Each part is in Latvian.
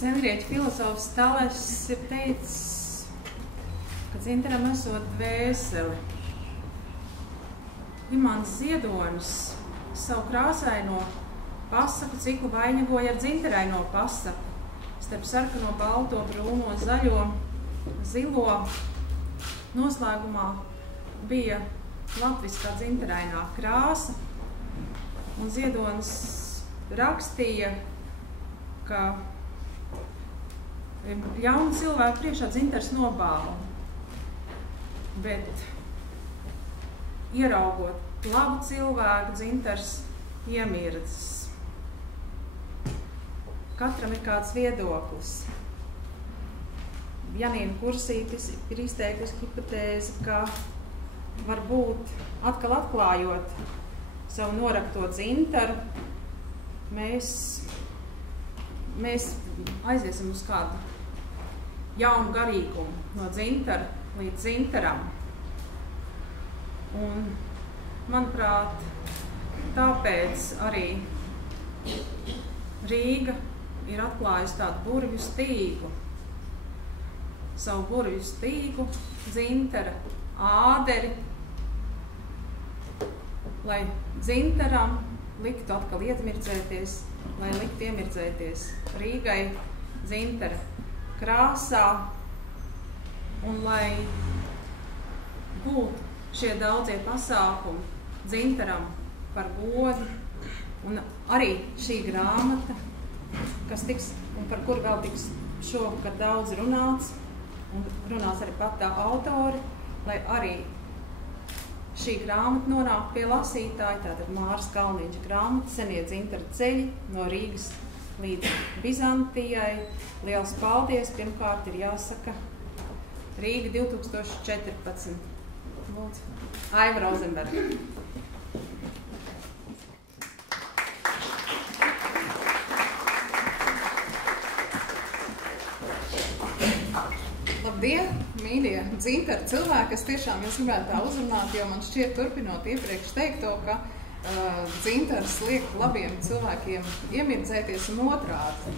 Sengrieķu filozofs Talešs ir teicis, ka dzintaram esot dvēseli. Imants Ziedonis savu krāsaino pasaku ciklu vainagoja ar dzintaraino pasaku. Starp sarkano, balto, brūno, zaļo, zilo noslēgumā bija latviskā dzintarainā krāsa. Un Ziedonis rakstīja, ka jaunu cilvēku priekšā dzintars nobāla, bet ieraugot labu cilvēku, dzintars iemirdzas. Katram ir kāds viedoklis. Janīna Kursītis ir izteikusi hipotēzi, ka varbūt atkal atklājot savu norakto dzintaru, mēs aiziesim uz kādu jaunu garīgumu no dzintara līdz dzintaram. Un, manuprāt, tāpēc arī Rīga ir atklājusi tādu burvju stīgu. Savu burvju stīgu, dzintara āderi, lai dzintaram liktu atkal iemirdzēties, lai liktu iemirdzēties Rīgai dzintara krāsā un lai būtu šie daudzie pasākumi dzintaram par godu. Un arī šī grāmata, kas tiks, un par kuru vēl tiks šovakar daudz runāts, un runās arī pat tā autori, lai arī šī grāmata nonāk pie lasītāja, tātad Māras Kalniņa grāmata Senie dzintara ceļi no Rīgas līdz Bizantijai. Liels paldies! Pirmkārt ir jāsaka Rīga 2014. Lūdzu, Aiva Rozenberga. Labdien, mīļie dzintara cilvēki! Es tiešām jūs gribētu tā uzrunāt, jo man šķiet, turpinot iepriekš teikto, ka dzintars liek labiem cilvēkiem iemirdzēties un otrādi,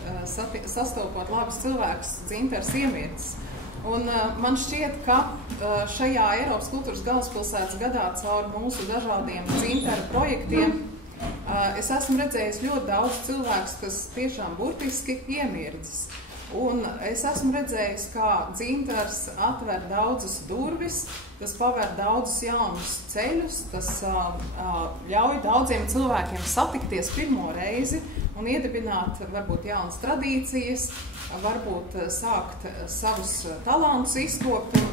sastopot labus cilvēkus, dzintars iemirdzas. Un man šķiet, ka šajā Eiropas kultūras galvaspilsētas gadā caur mūsu dažādiem dzintara projektiem es esmu redzējis ļoti daudz cilvēkus, kas tiešām burtiski iemirdzas. Un es esmu redzējis, kā dzintars atver daudzas durvis, tas paver daudzus jaunus ceļus, tas ļauj daudziem cilvēkiem satikties pirmo reizi un iedibināt varbūt jaunas tradīcijas, varbūt sākt savus talantus izkopt un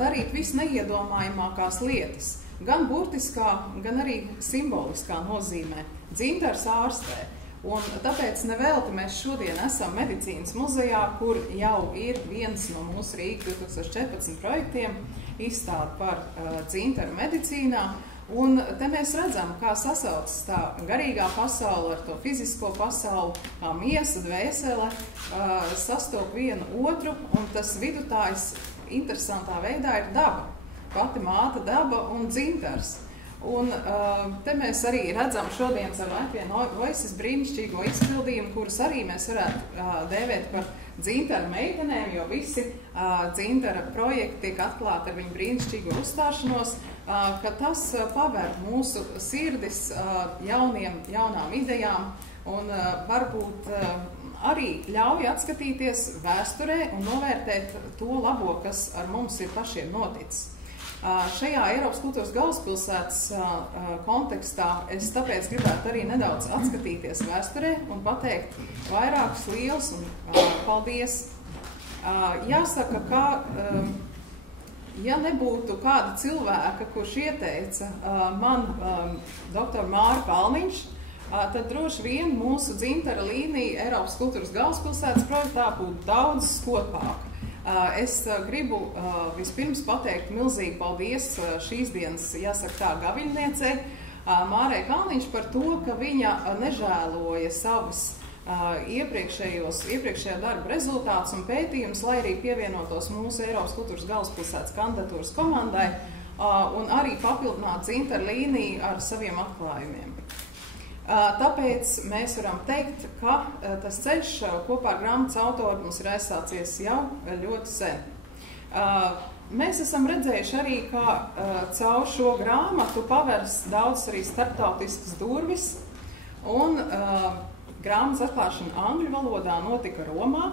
darīt visneiedomājamākās lietas. Gan burtiskā, gan arī simboliskā nozīmē. Dzintars ārstē. Un tāpēc nevelti mēs šodien esam medicīnas muzejā, kur jau ir viens no mūsu Rīga 2014 projektiem izstāde par dzintaru medicīnā. Un te mēs redzam, kā sasaucas tā garīgā pasaule ar to fizisko pasauli, kā miesa, dvēsele sastop vienu otru, un tas vidutājs interesantā veidā ir daba. Pati māte daba un dzintars. Un te mēs arī redzam šodien ar Latvijas Voices brīnišķīgo izpildījumu, kuras arī mēs varētu dēvēt par dzintara meitenēm, jo visi dzintara projekti tiek atklāti ar viņu brīnišķīgo uzstāšanos, ka tas paver mūsu sirdis jaunām idejām un varbūt arī ļauj atskatīties vēsturē un novērtēt to labo, kas ar mums ir pašiem noticis. Šajā Eiropas kultūras galvaspilsētas kontekstā es tāpēc gribētu arī nedaudz atskatīties vēsturē un pateikt vairākus liels un paldies. Jāsaka, ka ja nebūtu kāda cilvēka, kurš ieteica man doktoru Māru Kalniņš, tad droši vien mūsu dzintara līnija Eiropas kultūras galvaspilsētas projektā būtu daudz skopāka. Es gribu vispirms pateikt milzīgi paldies šīs dienas, jāsaka tā, gaviļniecei Mārai Kalniņš par to, ka viņa nežēloja savus iepriekšējā darba rezultātus un pētījumus, lai arī pievienotos mūsu Eiropas kultūras galvaspilsētas kandidatūras komandai un arī papildināt dzintara līniju ar saviem atklājumiem. Tāpēc mēs varam teikt, ka tas ceļš kopā ar grāmatas autoru mums ir aizsācies jau ļoti sen. Mēs esam redzējuši arī, ka caur šo grāmatu paveras daudz arī starptautiskas durvis, un grāmatas atklāšana angļu valodā notika Romā.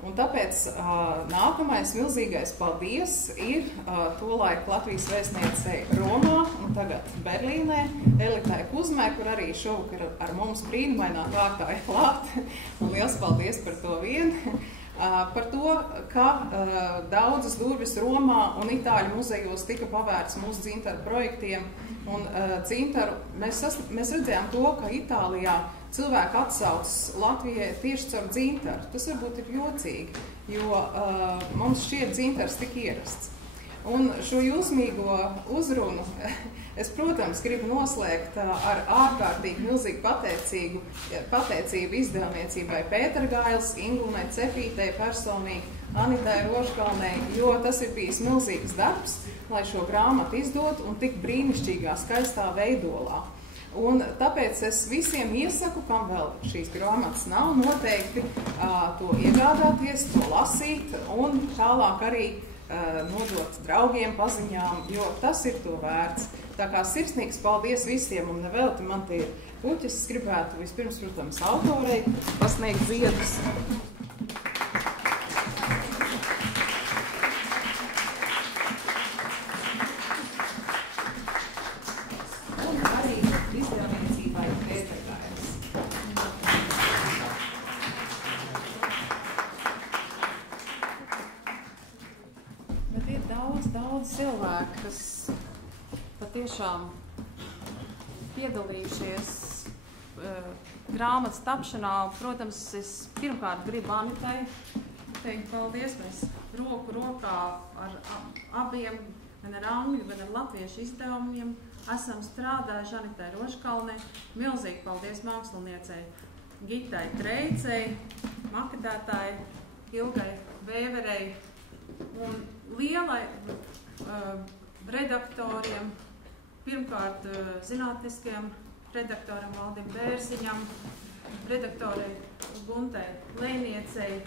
Un tāpēc nākamais milzīgais paldies ir tolaik Latvijas vēstniecei Romā un tagad Berlīnē, Elitai Kuzmē, kur arī šovakar ar mums brīnumainā kārtā ir klāt. Un liels paldies par to vien. Par to, ka daudzas durvis Romā un Itāļu muzejos tika pavērts mūsu dzintaru projektiem. Un dzintaru mēs redzējām to, ka Itālijā cilvēki atsaucas Latvijai tieši caur dzintaru. Tas varbūt ir jocīgi, jo mums šķiet dzintars tik ierasts. Un šo jūsmīgo uzrunu es, protams, gribu noslēgt ar ārkārtīgi milzīgu pateicību izdevniecībai Pētergailes, Ingūnai Cepītei personīgi, Anitai Rožkalnei, jo tas ir bijis milzīgs darbs, lai šo grāmatu izdot un tik brīnišķīgā, skaistā veidolā. Un tāpēc es visiem iesaku, kam vēl šīs grāmatas nav, noteikti to iegādāties, to lasīt un tālāk arī nodot draugiem, paziņām, jo tas ir to vērts. Tā kā sirsnīgs paldies visiem, un nevelti man tie puķis, es gribētu vispirms, protams, autorei pasniegt ziedus. Cilvēki, kas patiešām piedalījušies grāmatas tapšanā, protams, es pirmkārt gribu Anitai teikt paldies. Mēs roku rokā ar abiem, gan ar angļu, gan ar latviešu izdevumiem, esam strādājuši. Anitai Rožkalnei, milzīgi paldies māksliniecei Gitai Treicei, maketētāji Ilgai Vēverei un lielai redaktoriem, pirmkārt zinātniskajam redaktoram Valdim Bērziņam, redaktorei Guntai Lēniecei.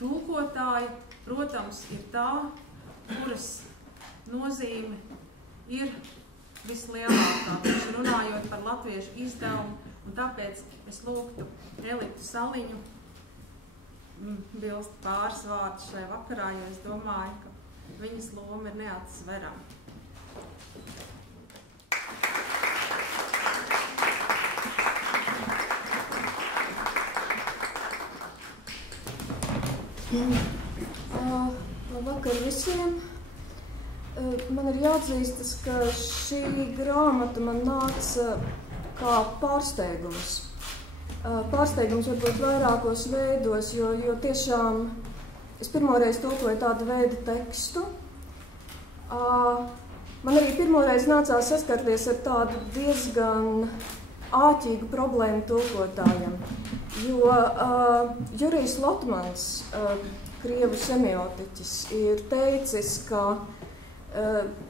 Tulkotāji, protams, ir tā, kuras nozīme ir vislielākā, runājot par latviešu izdevumu, un tāpēc es lūgtu Elitu Saliņu bilst pāris vārdus šai vakarā, jo es domāju, ka viņas loma ir neatsverama. Labvakar visiem. Man ir jāatzīstas, ka šī grāmata man nāca kā pārsteigums. Pārsteigums varbūt vairākos veidos, jo tiešām es pirmoreiz tulkoju tādu veidu tekstu. Man arī pirmoreiz nācās saskarties ar tādu diezgan āķīgu problēmu tulkotājiem, jo Jurijs Lotmans, krievu semiotiķis, ir teicis, ka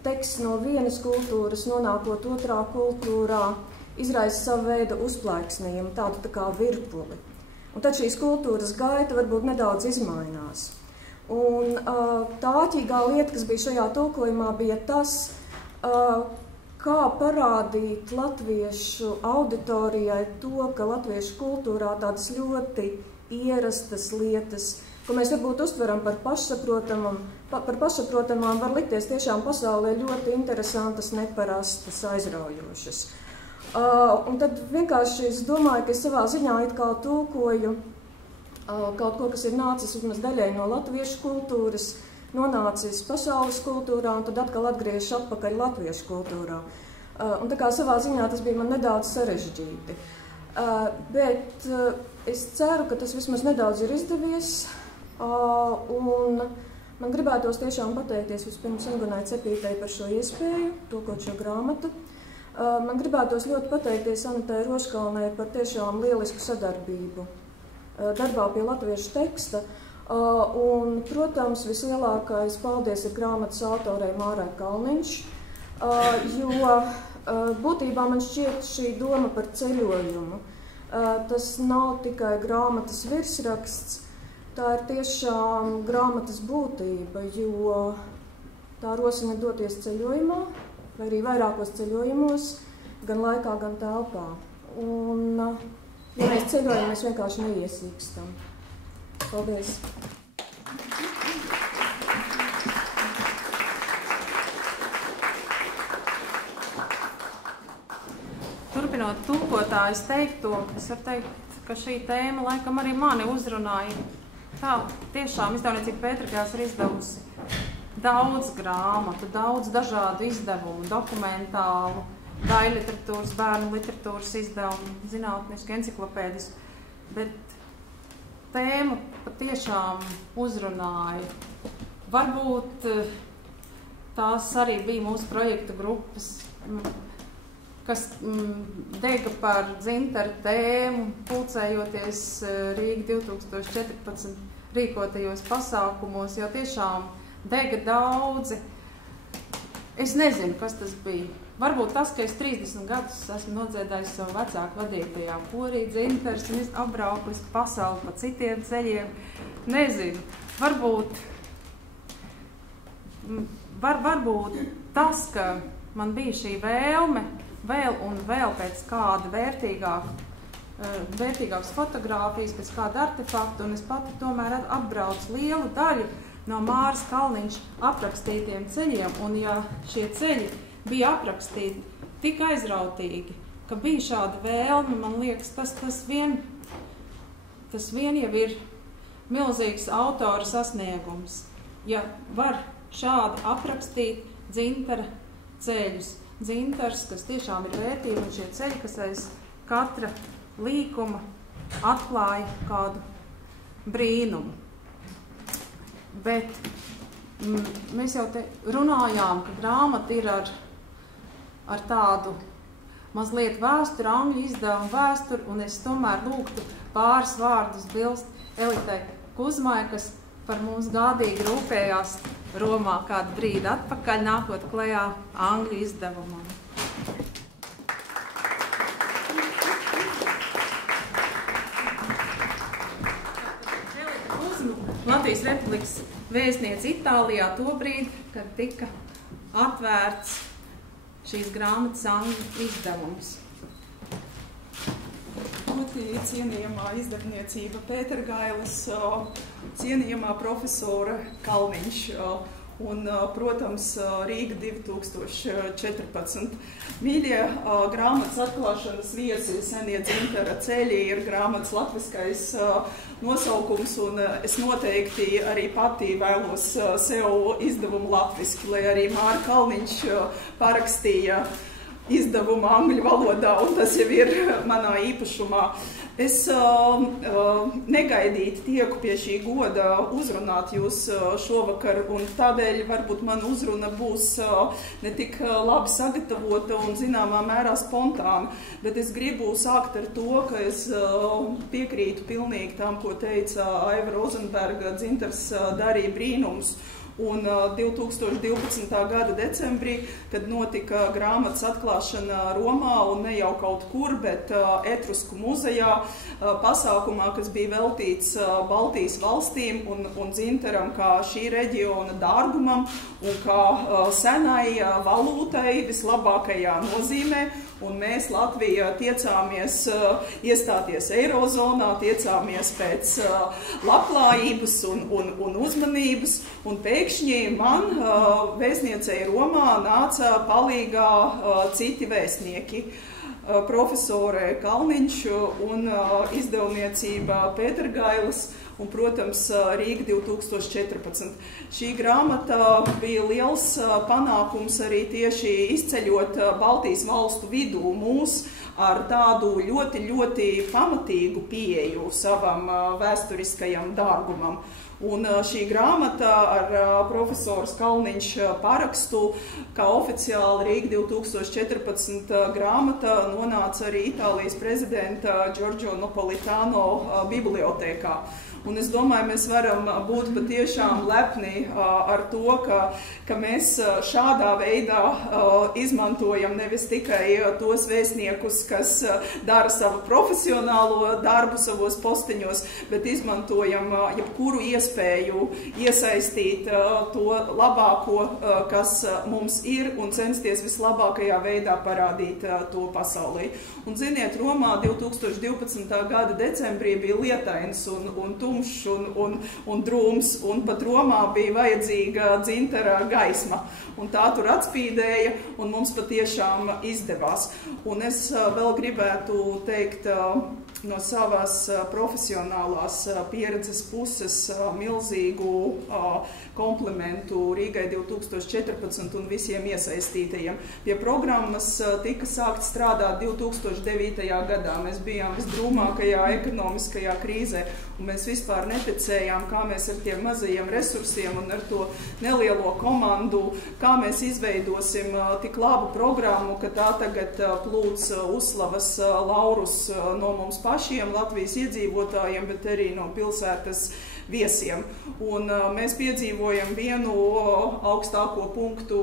teksts no vienas kultūras nonākot otrā kultūrā izraisa savu veidu uzplaiksnījumu, tādu tā kā virpuli. Un tad šīs kultūras gaita varbūt nedaudz izmainās. Un tā āķīgā lieta, kas bija šajā tulkojumā, bija tas, kā parādīt latviešu auditorijai to, ka latviešu kultūrā tādas ļoti ierastas lietas, ko mēs varbūt uztveram par pašsaprotamām, var likties tiešām pasaulē ļoti interesantas, neparastas, aizraujošas. Un tad vienkārši es domāju, ka es savā ziņā it kā tulkoju kaut ko, kas ir nācis vismaz daļai no latviešu kultūras, nonācis pasaules kultūrā un tad atkal atgriežas atpakaļ latviešu kultūrā. Un tā kā savā ziņā tas bija man nedaudz sarežģīti. Bet es ceru, ka tas vismaz nedaudz ir izdevies. Un man gribētos tiešām pateikties vispirms Ingūnai Cepītei par šo iespēju, tulkot šo grāmatu. Man gribētos ļoti pateikties Anitai Rožkalnei par tiešām lielisku sadarbību darbā pie latviešu teksta. Un, protams, vislielākais paldies ir grāmatas autorei Mārai Kalniņš, jo būtībā man šķiet šī doma par ceļojumu. Tas nav tikai grāmatas virsraksts, tā ir tiešām grāmatas būtība, jo tā rosina doties ceļojumā, vai arī vairākos ceļojumos, gan laikā, gan telpā. Un, ja mēs ceļojam, mēs vienkārši neiesīkstam. Paldies! Turpinot tulkotājs teikto, es varu teikt, ka šī tēma laikam arī mani uzrunāja. Tā, tiešām izdevniecība Pētergājs ir izdevusi daudz grāmatu, daudz dažādu izdevumu, dokumentālu, daļliteratūras, bērnu literatūras izdevumu, zinātnisku, enciklopēdisku, bet tēma patiešām uzrunāja. Varbūt tās arī bija mūsu projekta grupas, kas dega par Dzintara tēmu, pulcējoties Rīga 2014 rīkotajos pasākumos, jo tiešām dega daudzi. Es nezinu, kas tas bija. Varbūt tas, ka es 30 gadus esmu nodziedājis savu vecāku vadītajā korī Dzintars un apbraukusi pasauli pa citiem ceļiem. Nezinu. Varbūt tas, ka man bija šī vēlme vēl un vēl pēc kāda vērtīgākas fotogrāfijas, pēc kāda artefakta, un es pati tomēr apbraucu lielu daļu no Māras Kalniņš aprakstītiem ceļiem, un ja šie ceļi bija aprakstīti tik aizrautīgi, ka bija šāda vēlme, man liekas, tas vien jau ir milzīgs autora sasniegums, ja var šādi aprakstīt Dzintara ceļus. Dzintars, kas tiešām ir vērtība, un šie ceļi, kas aiz katra līkuma atklāja kādu brīnumu. Bet mēs jau te runājām, ka grāmata ir ar tādu mazliet vēsturi, angļu izdevumu vēsturi, un es tomēr lūgtu pāris vārdus bilst Elitai Kuzmai, kas par mums gādīgi rūpējās Romā kādu brīdi atpakaļ, nākot klajā angļu izdevumam. Elita Kuzma, Latvijas Republikas vēstniece Itālijā tobrīd, kad tika atvērts šīs grāmatas angļu izdevums. Cienījamā izdevniecība Pētergailes, cienījamā profesora Kalniņš un, protams, Rīga 2014. Mīļie grāmatas atklāšanas viesi, senie Dzintara ceļi ir grāmatas latviskais nosaukums, un es noteikti arī pati vēlos sev izdevumu latviski, lai arī Māra Kalniņš parakstīja izdevumu angļu valodā, un tas jau ir manā īpašumā. Es negaidīti tieku pie šī goda uzrunāt jūs šovakar, un tādēļ varbūt mana uzruna būs ne tik labi sagatavota un zināmā mērā spontāna, bet es gribu sākt ar to, ka es piekrītu pilnīgi tam, ko teica Aiva Rozenberga. Dzintars darīja brīnums. Un 2012. gada decembrī, kad notika grāmatas atklāšana Romā, un ne jau kaut kur, bet Etrusku muzejā, pasākumā, kas bija veltīts Baltijas valstīm un Dzintaram kā šī reģiona dārgumam un kā senai valūtai vislabākajā nozīmē. Un mēs Latvijā tiecāmies iestāties Eirozonā, tiecāmies pēc labklājības un uzmanības, un pēkšņi man vēstniecei Romā nāca palīgā citi vēstnieki. Profesore Kalniņš un izdevniecība Pētergailes un, protams, Rīga 2014. Šī grāmata bija liels panākums arī tieši izceļot Baltijas valstu vidū mūs ar tādu ļoti, ļoti pamatīgu pieeju savam vēsturiskajam dārgumam. Un šī grāmata ar profesors Kalniņš parakstu, kā oficiāli Rīga 2014 grāmata, nonāca arī Itālijas prezidenta Giorgio Napolitano bibliotēkā. Un es domāju, mēs varam būt patiešām lepni ar to, ka mēs šādā veidā izmantojam nevis tikai tos vēstniekus, kas dara savu profesionālo darbu savos posteņos, bet izmantojam jebkuru iespēju iesaistīt to labāko, kas mums ir, un censties vislabākajā veidā parādīt to pasaulē. Un ziniet, Romā 2012. gada decembrī bija lietains un tumšs un drūms, un pat Romā bija vajadzīga dzintara gaisma. Un tā tur atspīdēja, un mums patiešām izdevās. Un es vēl gribētu teikt no savas profesionālās pieredzes puses milzīgu komplimentu Rīgai 2014 un visiem iesaistītajiem. Pie programmas tika sākt strādāt 2009. gadā. Mēs bijām visdrūmākajā ekonomiskajā krīzē, un mēs vispār neticējām, kā mēs ar tiem mazajiem resursiem un ar to nelielo komandu, kā mēs izveidosim tik labu programmu, ka tā tagad plūc uzslavas laurus no mums pašiem, Latvijas iedzīvotājiem, bet arī no pilsētas viesiem. Un mēs piedzīvojam vienu augstāko punktu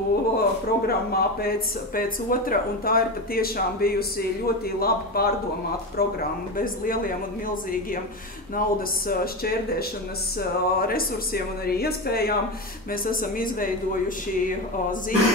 programmā pēc otra, un tā ir patiešām bijusi ļoti labi pārdomāta programma, bez lieliem un milzīgiem naudas šķērdēšanas resursiem un arī iespējām. Mēs esam izveidojuši zīmi,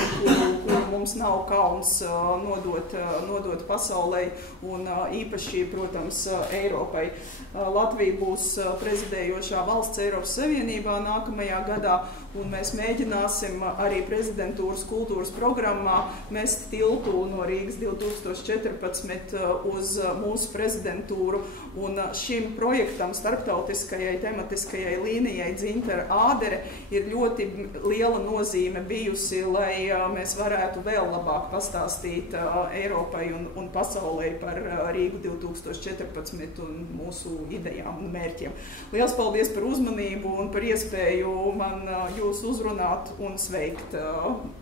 kuru mums nav kauns nodot pasaulē un īpaši, protams, Eiropai. Latvija būs prezidējošā valsts Eiropas Savienībā nākamajā gadā, un mēs mēģināsim arī prezidentūras kultūras programmā mest tiltu no Rīgas 2014 uz mūsu prezidentūru, un šim projektam, starptautiskajai tematiskajai līnijai Dzintara ādere, ir ļoti liela nozīme bijusi, lai mēs varētu vēl labāk pastāstīt Eiropai un pasaulē par Rīgu 2014 un mūsu idejām un mērķiem. Liels paldies par uzmanību un par iespēju man jūs uzrunāt un sveikt.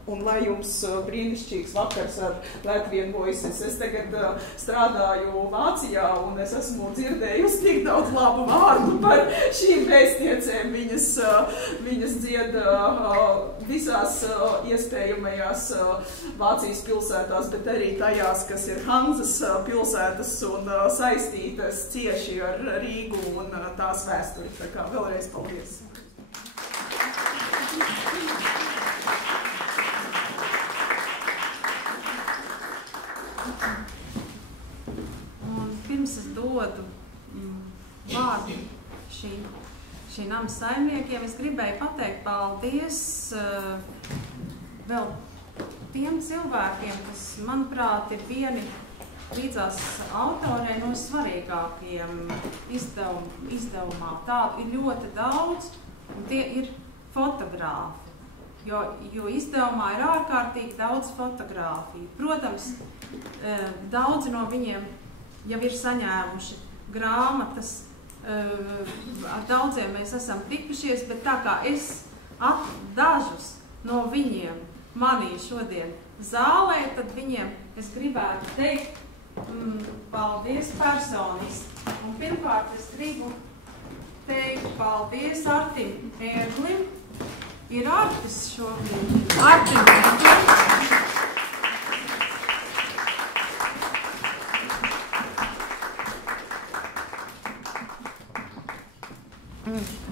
Un lai jums brīnišķīgs vakars ar Latvian Voices. Es tagad strādāju Vācijā un es esmu dzirdējusi tik daudz labu vārdu par šīm vēstniecēm. Viņas dzied visās iespējamajās Vācijas pilsētās, bet arī tajās, kas ir Hanzas pilsētas un saistītas cieši ar Rīgu un tās vēsturi. Tā kā vēlreiz paldies! Un pirms es dodu vārdu šī nama saimniekiem, es gribēju pateikt paldies vēl tiem cilvēkiem, kas, manuprāt, ir vieni līdzās autorei no svarīgākajiem izdevumā. Tādu ir ļoti daudz, un tie ir fotogrāfi, jo izdevumā ir ārkārtīgi daudz fotogrāfiju. Protams, daudzi no viņiem jau ir saņēmuši grāmatas, ar daudziem mēs esam tikušies, bet tā kā es dažus no viņiem manīju šodien zālē, tad viņiem es gribētu teikt paldies personiski. Un pirmkārt es gribu teikt paldies Artim Ērglim. Ir Artis šobrīd. Artim Ērglim.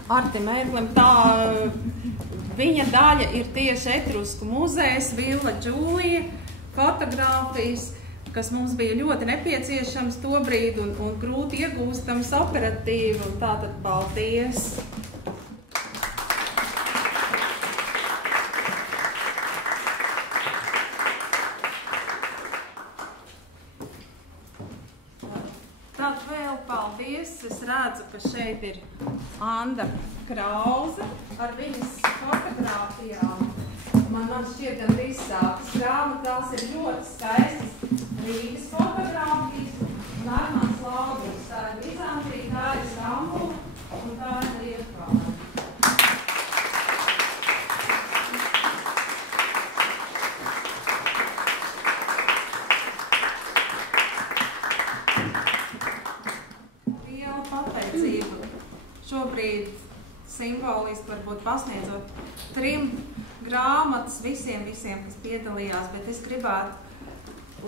Artim Ērglim, viņa daļa ir tieši Etrusku muzejs, Villa Džūlija, fotogrāfijas, kas mums bija ļoti nepieciešams tobrīd un grūti iegūstams operatīvi, un tātad paldies! Tad vēl paldies! Es redzu, ka šeit ir Anda Krauze ar viņas fotogrāfijām. Man šķiet gan visākas grāmatās ir ļoti skaistas Rīgas fotogrāfijas un Armāns Laudums. Tā ir Bizantija, tā ir Stambula un tā ir Liepāja. Liela pateicība šobrīd simboliski varbūt pasniedzot 3 grāmatas visiem, kas piedalījās, bet es gribētu,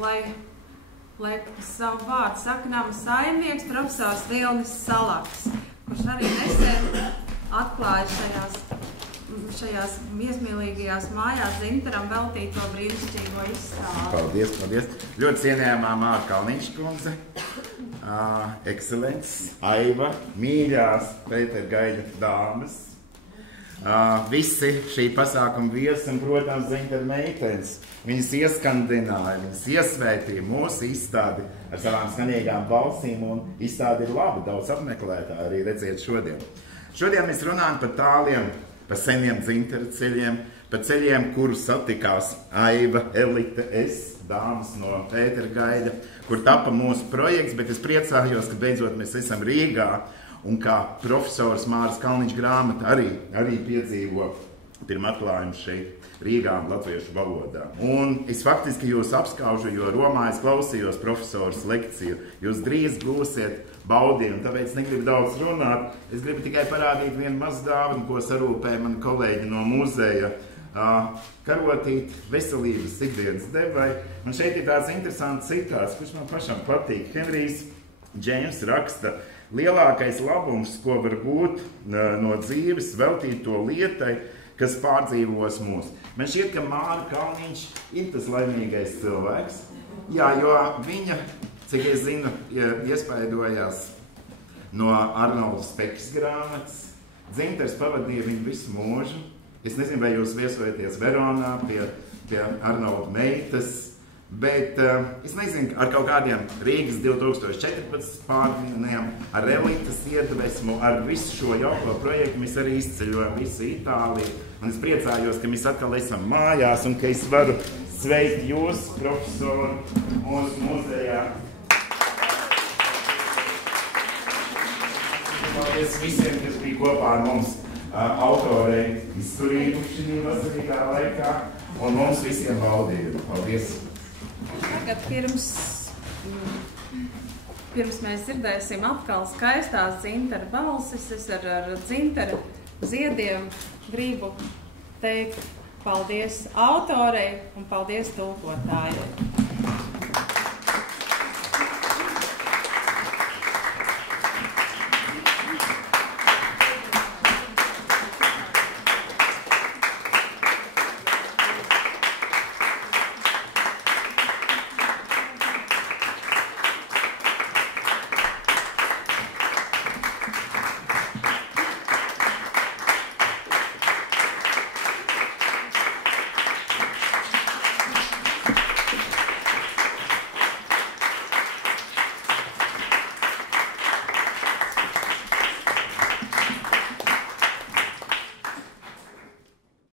lai savu vārdu saka nama saimnieks profesors Vilnis Salaks, kurš arī nesen atklāja šajās miesmīlīgajās mājās Zintaram veltīto brīnišķīgo izstādi. Paldies. Ļoti cienējamā Māra Kalniņš kundze, ekscelents, Aiva, mīļās Pētera Gaļa dāmas, visi šī pasākuma viesi un, protams, Zintara meitenes. Viņas ieskandināja, viņas iesvētīja mūsu izstādi ar savām skanīgām balsīm, un izstādi ir laba, daudz apmeklētāji arī redziet šodien. Šodien mēs runājam par tāliem, par seniem Zintara ceļiem, par ceļiem, kurus satikās Aiva, Elite, dāmas no Pētera Gaļa, kur tapa mūsu projekts, bet es priecājos, ka beidzot mēs esam Rīgā, un kā profesors Māras Kalniņš grāmata arī piedzīvo pirmā atklājumu šeit Rīgā latviešu valodā. Un es faktiski jūs apskaužu, jo Romā es klausījos profesoras lekciju. Jūs drīz būsiet baudījumi, tāpēc negribu daudz runāt. Es gribu tikai parādīt vienu mazu dāvanu, ko sarūpēja mani kolēģi no muzeja. Karotīt veselības ikdienas devai. Un šeit ir tāds interesants citāts, kurš man pašam patīk. Henrijs Džeims raksta: lielākais labums, ko var būt no dzīves, veltīt to lietai, kas pārdzīvos mūs. Man šķiet, ka Māra Kalniņš ir tas laimīgais cilvēks. Jā, jo viņa, cik es zinu, iespaidojās no Arnolda Spekas grāmatas. Dzintars pavadīja viņu visu mūžu. Es nezinu, vai jūs viesojaties Veronā pie Arnolda meitas, bet es nezinu, ar kaut kādiem Rīgas 2014 pārmaiņiem, ar Elites iedvesmu, ar visu šo jauko projektu mēs arī izceļojam visu Itāliju. Un es priecājos, ka mēs atkal esam mājās un ka es varu sveikt jūs, profesori, mūsu muzejā. Paldies visiem, kas bija kopā ar mums, autorei izturību šī vasarīgā laikā, un mums visiem baudību. Paldies! Tagad pirms mēs dzirdēsim atkal skaistās Zintara balsis, es ar Zintara ziediem gribu teikt paldies autorei un paldies tulkotājai.